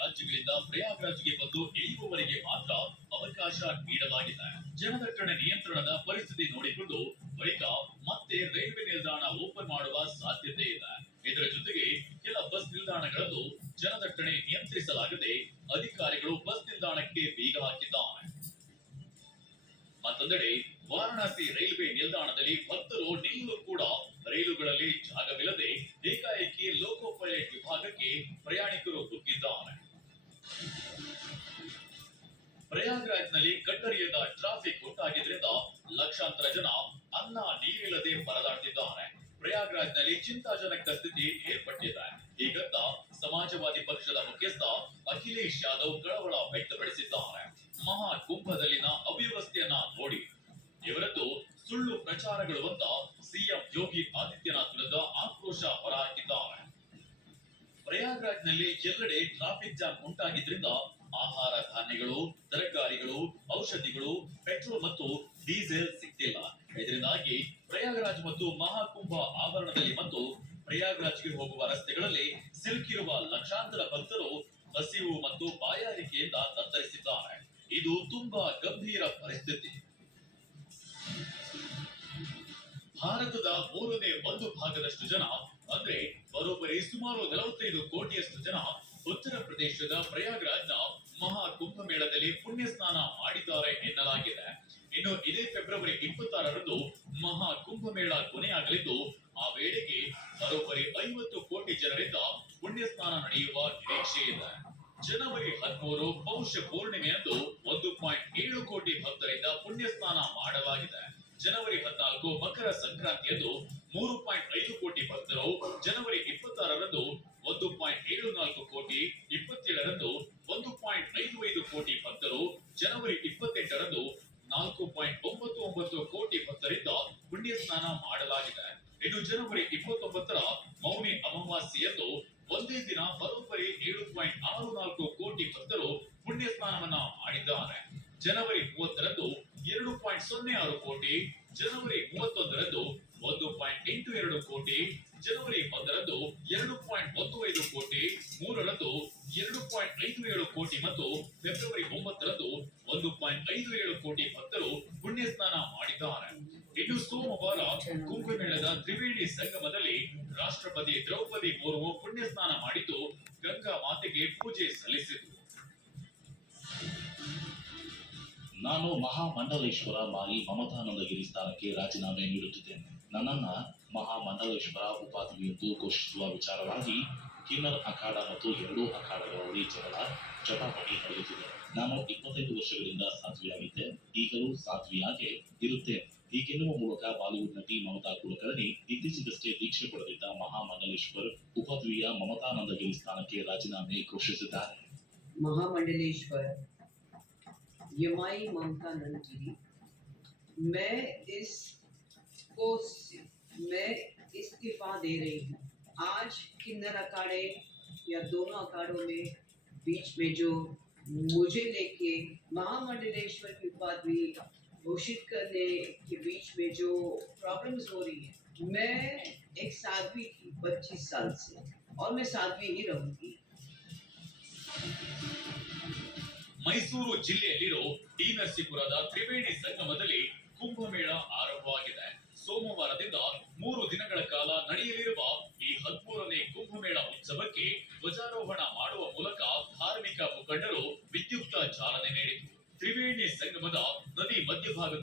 ರಾಜ್ಯಗಳಿಂದ ಪ್ರಯಾಗ್ರಾಜ್ಗೆ ಬಂದು ಇಳಿಯುವವರೆಗೆ ಮಾತ್ರ ಅವಕಾಶ ನೀಡಲಾಗಿದೆ. ಜನದಟ್ಟಣೆ ನಿಯಂತ್ರಣದ ಪರಿಸ್ಥಿತಿ ನೋಡಿಕೊಂಡು ಬಳಿಕ ಮತ್ತೆ ರೈಲ್ವೆ ನಿಲ್ದಾಣ ಓಪನ್ ಮಾಡುವ ಸಾಧ್ಯತೆ ಇದೆ. ಇದರ ಜೊತೆಗೆ ಕೆಲ ಬಸ್ ನಿಲ್ದಾಣಗಳಲ್ಲೂ ಜನದಟ್ಟಣೆ ನಿಯಂತ್ರಿಸಲಾಗದೆ ಅಧಿಕಾರಿಗಳು ಬಸ್ ನಿಲ್ದಾಣಕ್ಕೆ ಬೀಗ ಹಾಕಿದ್ದಾರೆ. ಮತ್ತೊಂದೆಡೆ ವಾರಣಾಸಿ ರೈಲ್ವೆ ನಿಲ್ದಾಣದಲ್ಲಿ ಭಕ್ತರು ನಿಲ್ಲಲು ಕೂಡ ರೈಲುಗಳಲ್ಲಿ ಜಾಗವಿಲ್ಲದೆ ಏಕಾಏಕಿ ಲೋಕೋ ಪೈಲಟ್ ವಿಭಾಗಕ್ಕೆ ಪ್ರಯಾಣಿಕರು ನುಗ್ಗಿದ್ದಾರೆ. ಪ್ರಯಾಗ್ರಾಜ್ನಲ್ಲಿ ಕಟ್ಟರಿಯದ ಟ್ರಾಫಿಕ್ ಉಂಟಾಗಿದ್ದರಿಂದ ಲಕ್ಷಾಂತರ ಜನ ಅನ್ನ ನೀರಿಲ್ಲದೆ ಪರದಾಡ್ತಿದ್ದಾರೆ. ಪ್ರಯಾಗ್ರಾಜ್ನಲ್ಲಿ ಚಿಂತಾಜನಕ ಸ್ಥಿತಿ ಏರ್ಪಟ್ಟಿದೆ. ಹೀಗಂತ ಸಮಾಜವಾದಿ ಪಕ್ಷದ ಮುಖ್ಯಸ್ಥ ಅಖಿಲೇಶ್ ಯಾದವ್ ಕಳವಳ ವ್ಯಕ್ತಪಡಿಸಿದ್ದಾರೆ. ಮಹಾ ಕುಂಭದಲ್ಲಿನ ಅವ್ಯವಸ್ಥೆಯನ್ನ ನೋಡಿ ಇವರದ್ದು ಸುಳ್ಳು ಪ್ರಚಾರಗಳು ಅಂತ ಸಿಎಂ ಯೋಗಿ ಆದಿತ್ಯನಾಥ್ ವಿರುದ್ಧ ಆಕ್ರೋಶ ಹೊರಹಾಕಿದ್ದಾರೆ. ಪ್ರಯಾಗ್ರಾಜ್ನಲ್ಲಿ ಎಲ್ಲೆಡೆ ಟ್ರಾಫಿಕ್ ಜಾಮ್ ಉಂಟಾಗಿದ್ರಿಂದ ಆಹಾರ ಧಾನ್ಯಗಳು, ತರಕಾರಿಗಳು, ಔಷಧಿಗಳು, ಪೆಟ್ರೋಲ್ ಮತ್ತು ಡೀಸೆಲ್ ಸಿಗ್ತಿಲ್ಲ. ಇದರಿಂದಾಗಿ ಪ್ರಯಾಗ್ರಾಜ್ ಮತ್ತು ಮಹಾಕುಂಭ ಆವರಣದಲ್ಲಿ ಮತ್ತು ಪ್ರಯಾಗ್ರಾಜ್ಗೆ ಹೋಗುವ ರಸ್ತೆಗಳಲ್ಲಿ ಸಿಲುಕಿರುವ ಲಕ್ಷಾಂತರ ಭಕ್ತರು ಹಸಿವು ಮತ್ತು ಬಾಯಾರಿಕೆಯಿಂದ ತತ್ತರಿಸಿದ್ದಾರೆ. ಇದು ತುಂಬಾ ಗಂಭೀರ ಪರಿಸ್ಥಿತಿ. ಭಾರತದ 1/3 ಜನ ಅಂದ್ರೆ ಬರೋಬ್ಬರಿ ಸುಮಾರು 45 ಕೋಟಿಯಷ್ಟು ಜನ ಉತ್ತರ ಪ್ರದೇಶದ ಪ್ರಯಾಗ್ರಾಜ್ನ ಮಹಾ ಕುಂಭಮೇಳದಲ್ಲಿ ಪುಣ್ಯ ಸ್ನಾನ ಮಾಡಿದ್ದಾರೆ ಎನ್ನಲಾಗಿದೆ. ಇನ್ನು ಇದೇ ಫೆಬ್ರವರಿ 26ರಂದು ಮಹಾ ಕುಂಭಮೇಳ ಕೊನೆಯಾಗಲಿದ್ದು ಆ ವೇಳೆಗೆ ಬರೋಬ್ಬರಿ 50 ಕೋಟಿ ಜನರಿಂದ ಪುಣ್ಯ ಸ್ನಾನ ನಡೆಯುವ ನಿರೀಕ್ಷೆ ಇದೆ. ಜನವರಿ 13 ಪೌಷ ಪೂರ್ಣಿಮೆಯಂದು 1.7 ಕೋಟಿ ಭಕ್ತರಿಂದ ಪುಣ್ಯ ಸ್ನಾನ ಮಾಡಲಾಗಿದೆ. ಜನವರಿ 14 ಮಕರ ಸಂಕ್ರಾಂತಿಯಂದು 3.5 ಕೋಟಿ ಭಕ್ತರು, ಜನವರಿ 26ರಂದು 1.74 ಕೋಟಿ, 27ರಂದು 1.55 ಕೋಟಿ ಭಕ್ತರು, ಜನವರಿ 28ರಂದು 4.99 ಕೋಟಿ ಭಕ್ತರಿಂದ ಪುಣ್ಯ ಸ್ನಾನ ಮಾಡಲಾಗಿದೆ. ಇನ್ನು ಜನವರಿ 29ರ ಮೌನಿ ಅಮಾವಾಸ್ಯೆಯಂದು ಒಂದೇ ದಿನ ಬರೋಬ್ಬರಿ 7.64 ಕೋಟಿ ಭಕ್ತರು ಪುಣ್ಯ ಸ್ನಾನವನ್ನ ಮಾಡಿದ್ದಾರೆ. ಜನವರಿ 30ರಂದು 2.06 ಕೋಟಿ, ಜನವರಿ 31ರಂದು 1.82 ಕೋಟಿ, ಜನವರಿ 1ರಂದು 2.15 ಕೋಟಿ, 3ರಂದು 2.57 ಕೋಟಿ ಮತ್ತು ಫೆಬ್ರವರಿ 9ರಂದು 1.57 ಕೋಟಿ ಭಕ್ತರು ಪುಣ್ಯ ಸ್ನಾನ ಮಾಡಿದ್ದಾರೆ. ಇನ್ನು ಸೋಮವಾರ ಕುಂಭಮೇಳದ ತ್ರಿವೇಣಿ ಸಂಗಮದಲ್ಲಿ ರಾಷ್ಟ್ರಪತಿ ದ್ರೌಪದಿ ಮುರ್ಮು ಪುಣ್ಯ ಸ್ನಾನ ಮಾಡಿದ್ದು ಗಂಗಾ ಮಾತೆಗೆ ಪೂಜೆ ಸಲ್ಲಿಸಿದರು. ನಾನು ಮಹಾಮಂಡಲೇಶ್ವರ ಮಾರಿ ಮಮತಾನಂದಗಿರಿ ಸ್ಥಾನಕ್ಕೆ ರಾಜೀನಾಮೆ ನೀಡುತ್ತಿದ್ದೇನೆ. ನನ್ನನ್ನ ಮಹಾಮಂಡಲೇಶ್ವರ ಉಪಾಧಿ ಎಂದು ಘೋಷಿಸುವ ವಿಚಾರವಾಗಿ ಕಿನ್ನರ್ ಅಖಾಡ ಮತ್ತು ಎರಡೂ ಅಖಾಡಗಳಲ್ಲಿ ಜಟಾಪಟಿ ನಡೆಯುತ್ತಿದೆ. ನಾನು 25 ವರ್ಷಗಳಿಂದ ಸಾಧ್ವಿಯಾಗಿದ್ದೆ, ಈಗಲೂ ಸಾಧ್ವಿಯಾಗೆ ಇರುತ್ತೇನೆ ಹೀಗೆನ್ನುವ ಮೂಲಕ ಬಾಲಿವುಡ್ ನಟಿ ಮಮತಾ ಕುಲಕರ್ಣಿ ಇತ್ತೀಚೆಗಷ್ಟೇ ದೀಕ್ಷೆ ಪಡೆದಿದ್ದ ಮಹಾಮಂಡಲೇಶ್ವರ್ ಉಪದ್ವಿಯ ಮಮತಾನಂದಗಿರಿ ಸ್ಥಾನಕ್ಕೆ ರಾಜೀನಾಮೆ ಘೋಷಿಸಿದ್ದಾರೆ. महामंडलेश्वर यमाई ममता नंदगिरी, मैं इस्तीफा दे रही हूँ। आज किन्नर अखाड़े या दोनों अखाड़ों में बीच में जो मुझे लेके महामंडलेश्वर की उपाधि घोषित करने के बीच में जो प्रॉब्लम्स हो रही है, मैं एक साध्वी थी 25 साल से और मैं साध्वी ही रहूंगी। ಮೈಸೂರು ಜಿಲ್ಲೆಯಲ್ಲಿರೋ ಟಿ ನರಸೀಪುರದ ತ್ರಿವೇಣಿ ಸಂಗಮದಲ್ಲಿ ಕುಂಭಮೇಳ ಆರಂಭವಾಗಿದೆ. ಸೋಮವಾರದಿಂದ 3 ದಿನಗಳ ಕಾಲ ನಡೆಯಲಿರುವ ಈ 13ನೇ ಕುಂಭಮೇಳ ಉತ್ಸವಕ್ಕೆ ಧ್ವಜಾರೋಹಣ ಮಾಡುವ ಮೂಲಕ ಧಾರ್ಮಿಕ ಮುಖಂಡರು ವಿದ್ಯುಕ್ತ ಚಾಲನೆ ನೀಡಿದರು. ತ್ರಿವೇಣಿ ಸಂಗಮದ ನದಿ ಮಧ್ಯಭಾಗ